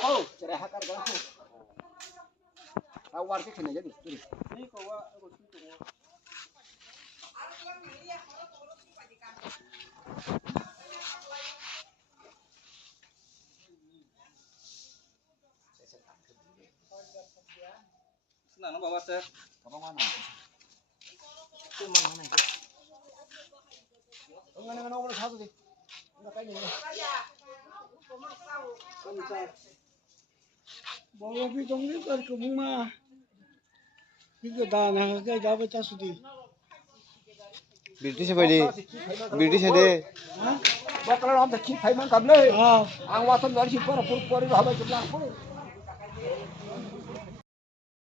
Oh, cerai hakar kan aku. Awar ke kena jadi. Ni kau aku situ. Senang bawa sir. Kamu mana? Itu mana? Enggak nomor satu deh. Enggak kayaknya. Bawa pitong ni par kumuma. Tiga dana ke jabe casudi. British pwede. British ada. Bakal orang tak cip, hai man kabel. Ang wasan dari sini pura pura haba jumlah pura.